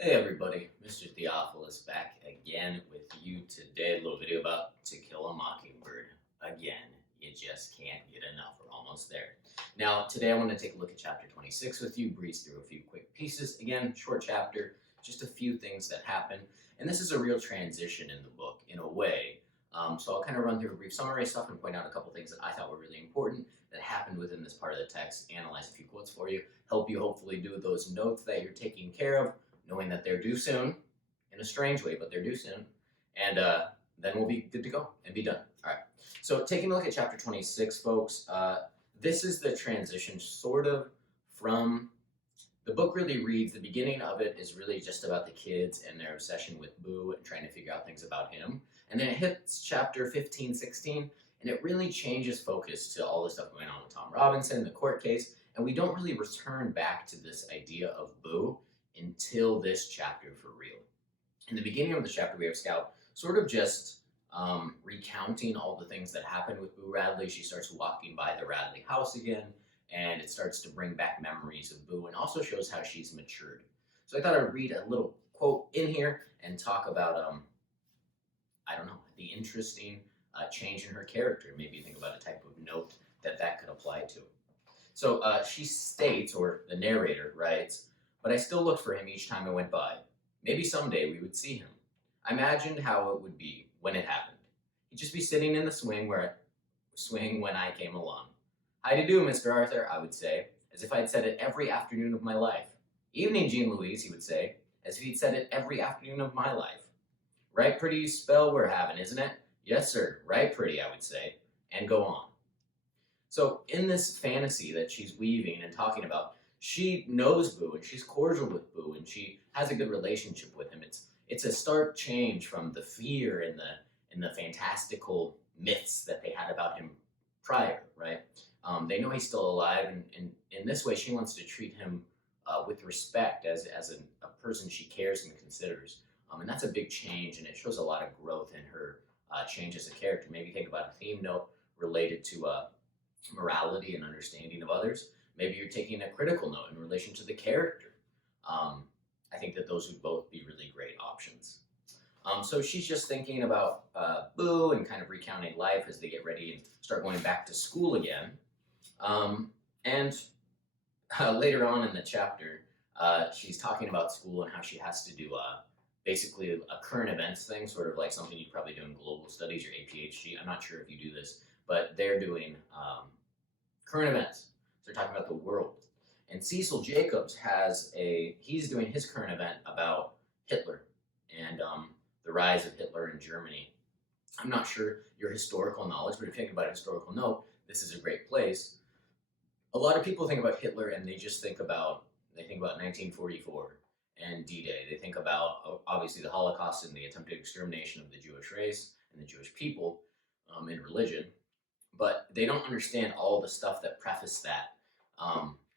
Hey everybody, Mr. Theophilus back again with you today. A little video about To Kill a Mockingbird. Again, you just can't get enough. We're almost there. Now, today I want to take a look at chapter 26 with you, breeze through a few quick pieces. Again, short chapter, just a few things that happen. And this is a real transition in the book, in a way. So I'll kind of run through a brief summary stuff and point out a couple things that I thought were really important that happened within this part of the text, analyze a few quotes for you, help you hopefully do those notes that you're taking care of, knowing that they're due soon, in a strange way, but they're due soon. And then we'll be good to go and be done. All right. So taking a look at chapter 26, folks, this is the transition sort of from the book really reads, the beginning of it is really just about the kids and their obsession with Boo and trying to figure out things about him. And then it hits chapter 15, 16, and it really changes focus to all the stuff going on with Tom Robinson, the court case, and we don't really return back to this idea of Boo until this chapter for real. In the beginning of the chapter, we have Scout sort of just recounting all the things that happened with Boo Radley. She starts walking by the Radley house again, and it starts to bring back memories of Boo and also shows how she's matured. So I thought I'd read a little quote in here and talk about, I don't know, the interesting change in her character. Maybe think about a type of note that could apply to. So she states, or the narrator writes, "But I still looked for him each time I went by. Maybe someday we would see him. I imagined how it would be when it happened. He'd just be sitting in the swing when I came along. How do you do, Mr. Arthur, I would say, as if I'd said it every afternoon of my life. Evening, Jean Louise, he would say, as if he'd said it every afternoon of my life. Right pretty spell we're having, isn't it? Yes, sir, right pretty, I would say, and go on." So in this fantasy that she's weaving and talking about, she knows Boo and she's cordial with Boo and she has a good relationship with him. It's a stark change from the fear and the fantastical myths that they had about him prior, right? They know he's still alive, and in this way, she wants to treat him with respect as a person she cares and considers. And that's a big change, and it shows a lot of growth in her change as a character. Maybe think about a theme note related to morality and understanding of others. Maybe you're taking a critical note in relation to the character. I think that those would both be really great options. So she's just thinking about Boo and kind of recounting life as they get ready and start going back to school again. And later on in the chapter, she's talking about school and how she has to do basically a current events thing, sort of like something you'd probably do in global studies or APHG. I'm not sure if you do this, but they're doing current events. So they're talking about the world. And Cecil Jacobs he's doing his current event about Hitler and the rise of Hitler in Germany. I'm not sure your historical knowledge, but if you think about a historical note, this is a great place. A lot of people think about Hitler and they think about 1944 and D-Day. They think about obviously the Holocaust and the attempted extermination of the Jewish race and the Jewish people and religion, but they don't understand all the stuff that prefaced that.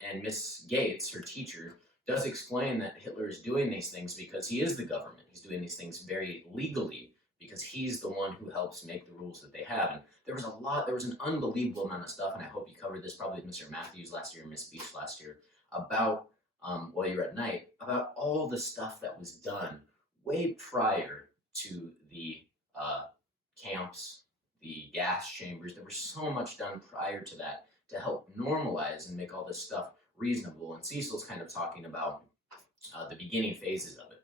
And Miss Gates, her teacher, does explain that Hitler is doing these things because he is the government. He's doing these things very legally because he's the one who helps make the rules that they have. And there was an unbelievable amount of stuff, and I hope you covered this probably with Mr. Matthews last year, Miss Beach last year, about, while you were at night, about all the stuff that was done way prior to the camps, the gas chambers. There was so much done prior to that to help normalize and make all this stuff reasonable. And Cecil's kind of talking about the beginning phases of it.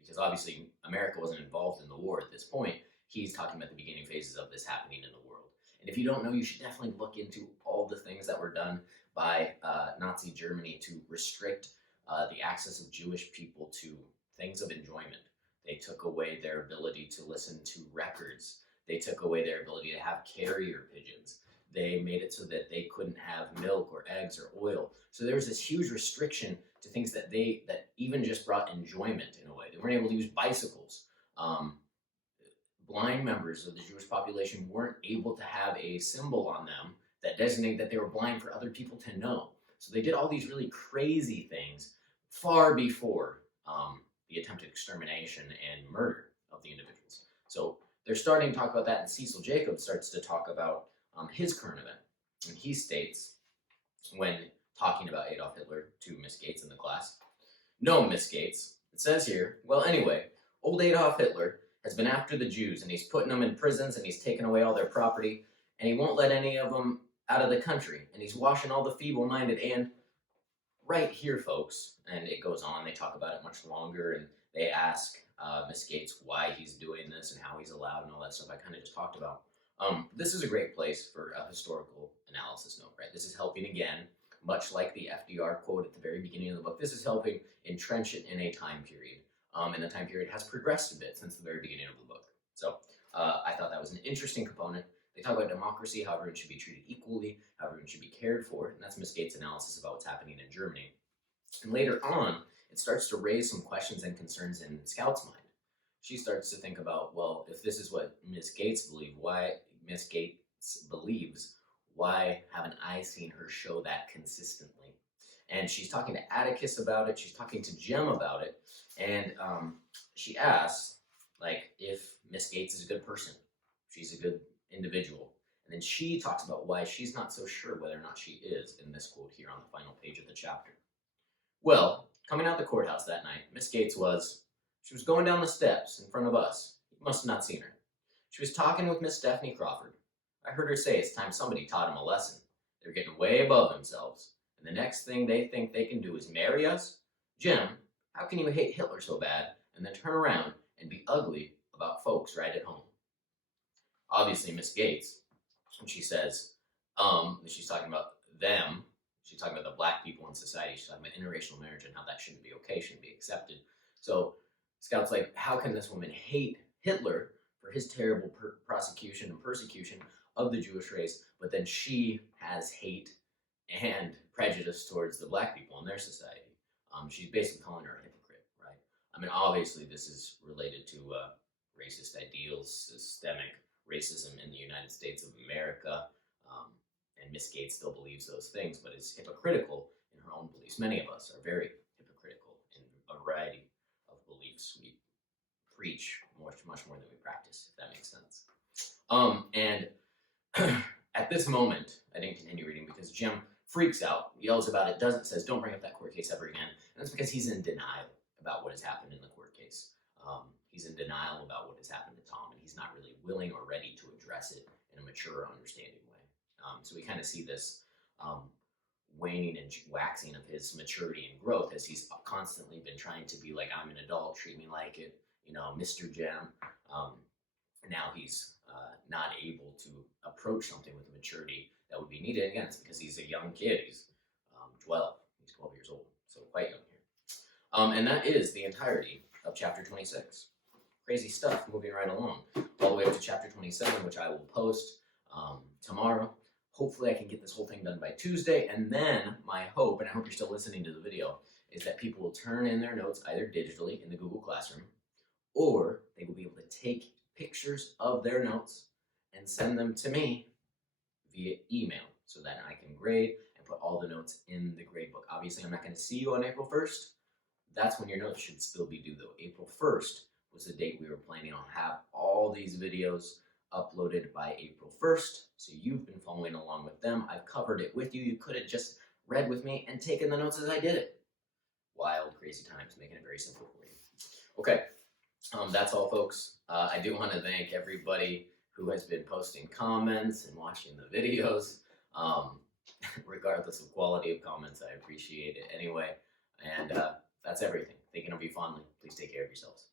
Because obviously America wasn't involved in the war at this point. He's talking about the beginning phases of this happening in the world. And if you don't know, you should definitely look into all the things that were done by Nazi Germany to restrict the access of Jewish people to things of enjoyment. They took away their ability to listen to records. They took away their ability to have carrier pigeons. They made it so that they couldn't have milk or eggs or oil. So there was this huge restriction to things that even just brought enjoyment in a way. They weren't able to use bicycles. Blind members of the Jewish population weren't able to have a symbol on them that designated that they were blind for other people to know. So they did all these really crazy things far before the attempted extermination and murder of the individuals. So they're starting to talk about that, and Cecil Jacobs starts to talk about his current event. And he states, when talking about Adolf Hitler to Miss Gates in the class, No, Miss Gates. It says here, well, anyway, old Adolf Hitler has been after the Jews, and he's putting them in prisons, and he's taking away all their property, and he won't let any of them out of the country, and he's washing all the feeble-minded, and right here, folks, and it goes on, they talk about it much longer, and they ask Miss Gates why he's doing this and how he's allowed and all that stuff I kind of just talked about. This is a great place for a historical analysis note, right? This is helping again, much like the FDR quote at the very beginning of the book, this is helping entrench it in a time period. And the time period has progressed a bit since the very beginning of the book. So I thought that was an interesting component. They talk about democracy, how everyone should be treated equally, how everyone should be cared for, and that's Miss Gates' analysis about what's happening in Germany. And later on, it starts to raise some questions and concerns in Scout's mind. She starts to think about, well, if this is what Miss Gates believes, why haven't I seen her show that consistently? And she's talking to Atticus about it. She's talking to Jem about it. And she asks, like, if Miss Gates is a good person. She's a good individual. And then she talks about why she's not so sure whether or not she is in this quote here on the final page of the chapter. Well, coming out the courthouse that night, Miss Gates she was going down the steps in front of us. You must have not seen her. She was talking with Miss Stephanie Crawford. I heard her say it's time somebody taught him a lesson. They're getting way above themselves. And the next thing they think they can do is marry us? Jim, how can you hate Hitler so bad and then turn around and be ugly about folks right at home? Obviously, Miss Gates, when she says, she's talking about them, she's talking about the black people in society, she's talking about interracial marriage and how that shouldn't be okay, shouldn't be accepted. So Scout's like, how can this woman hate Hitler for his terrible prosecution and persecution of the Jewish race, but then she has hate and prejudice towards the black people in their society? She's basically calling her a hypocrite, right? I mean, obviously this is related to racist ideals, systemic racism in the United States of America, and Miss Gates still believes those things, but is hypocritical in her own beliefs. Many of us are very hypocritical in a variety of beliefs. We preach much more than we practice, if that makes sense. And at this moment, I didn't continue reading because Jim freaks out, yells about it, says, don't bring up that court case ever again. And that's because he's in denial about what has happened in the court case. He's in denial about what has happened to Tom, and he's not really willing or ready to address it in a mature, understanding way. So we kind of see this waning and waxing of his maturity and growth as he's constantly been trying to be like, I'm an adult, treat me like it, Mr. Jem. Now he's not able to approach something with the maturity that would be needed. Again, it's because he's a young kid. He's 12. He's 12 years old, so quite young here. And that is the entirety of chapter 26. Crazy stuff moving right along, all the way up to chapter 27, which I will post tomorrow. Hopefully I can get this whole thing done by Tuesday, and then my hope, and I hope you're still listening to the video, is that people will turn in their notes either digitally in the Google Classroom, or they will be able to take pictures of their notes and send them to me via email so that I can grade and put all the notes in the grade book. Obviously, I'm not going to see you on April 1st. That's when your notes should still be due, though. April 1st was the date we were planning on have all these videos uploaded by April 1st. So you've been following along with them. I've covered it with you. You could have just read with me and taken the notes as I did it. Wild, crazy times, making it very simple for you. Okay, that's all, folks. I do want to thank everybody who has been posting comments and watching the videos. Regardless of quality of comments, I appreciate it anyway. And that's everything. Thinking of you fondly. Please take care of yourselves.